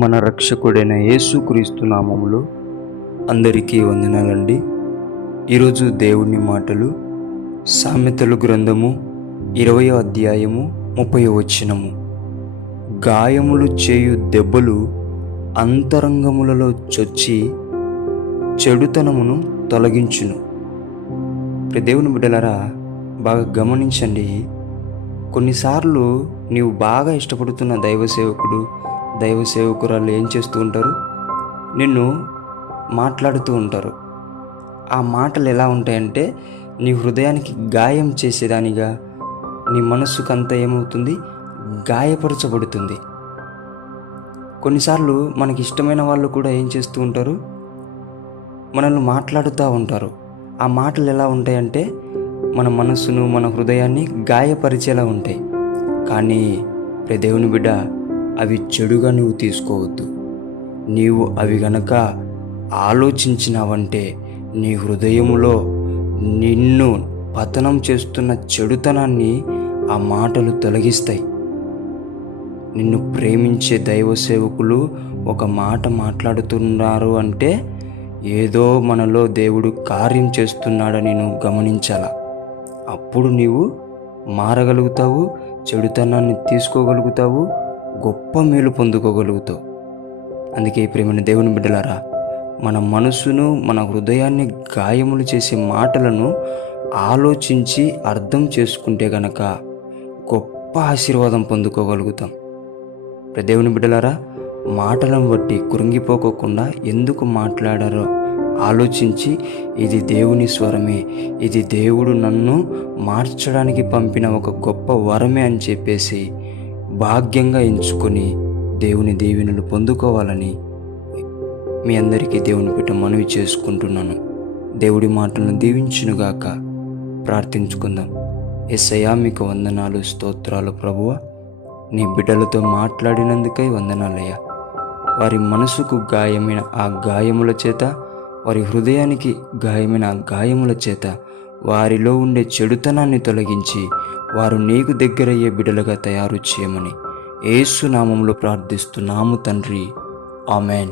మన రక్షకుడైన యేసుక్రీస్తు నామములో అందరికీ వందనాలండి. ఈరోజు దేవుని మాటలు సామెతలు గ్రంథము 20వ అధ్యాయము 30వ వచనము. గాయములు చేయు దెబ్బలు అంతరంగములలో చొచ్చి చెడుతనమును తొలగించును. దేవుని బిడ్డలారా, బాగా గమనించండి. కొన్నిసార్లు నీవు బాగా ఇష్టపడుతున్న దైవ సేవకురాలు ఏం చేస్తూ ఉంటారు? నిన్ను మాట్లాడుతూ ఉంటారు. ఆ మాటలు ఎలా ఉంటాయంటే నీ హృదయానికి గాయం చేసేదానిగా, నీ మనస్సుకంతా ఏమవుతుంది? గాయపరచబడుతుంది. కొన్నిసార్లు మనకి ఇష్టమైన వాళ్ళు కూడా ఏం చేస్తూ ఉంటారు? మనల్ని మాట్లాడుతూ ఉంటారు. ఆ మాటలు ఎలా ఉంటాయంటే మన మనస్సును, మన హృదయాన్ని గాయపరిచేలా ఉంటాయి. కానీ దేవుని బిడ్డ, అవి చెడుగా నువ్వు తీసుకోవద్దు. నీవు అవి గనక ఆలోచించినావంటే నీ హృదయములో నిన్ను పతనం చేస్తున్న చెడుతనాన్ని ఆ మాటలు తొలగిస్తాయి. నిన్ను ప్రేమించే దైవ సేవకులు ఒక మాట మాట్లాడుతున్నారు అంటే ఏదో మనలో దేవుడు కార్యం చేస్తున్నాడని నువ్వు గమనించాలా. అప్పుడు నీవు మారగలుగుతావు, చెడుతనాన్ని తీసుకోగలుగుతావు, గొప్ప మేలు పొందుకోగలుగుతావు. అందుకే ప్రేమైన దేవుని బిడ్డలారా, మన మనసును, మన హృదయాన్ని గాయములు చేసే మాటలను ఆలోచించి అర్థం చేసుకుంటే గనక గొప్ప ఆశీర్వాదం పొందుకోగలుగుతాం. దేవుని బిడ్డలారా, మాటలను బట్టి కృంగిపోకోకుండా ఎందుకు మాట్లాడారో ఆలోచించి, ఇది దేవుని స్వరమే, ఇది దేవుడు నన్ను మార్చడానికి పంపిన ఒక గొప్ప వరమే అని చెప్పేసి భాగ్యంగా ఎంచుకొని దేవుని దీవెనలు పొందుకోవాలని మీ అందరికీ దేవుని బిడ్డ మనవి చేసుకుంటున్నాను. దేవుడి మాటలను దీవించునుగాక. ప్రార్థించుకుందాం. యేసయ్యా, మీకు వందనాలు, స్తోత్రాలు ప్రభువా. నీ బిడ్డలతో మాట్లాడినందుకై వందనాలయ్యా. వారి మనసుకు గాయమైన ఆ గాయముల చేత, వారి హృదయానికి గాయమైన ఆ గాయముల చేత వారిలో ఉండే చెడుతనాన్ని తొలగించి వారు నీకు దగ్గరయ్యే బిడ్డలుగా తయారు చేయమని యేసు నామములో ప్రార్థిస్తున్నాము తండ్రి. ఆమెన్.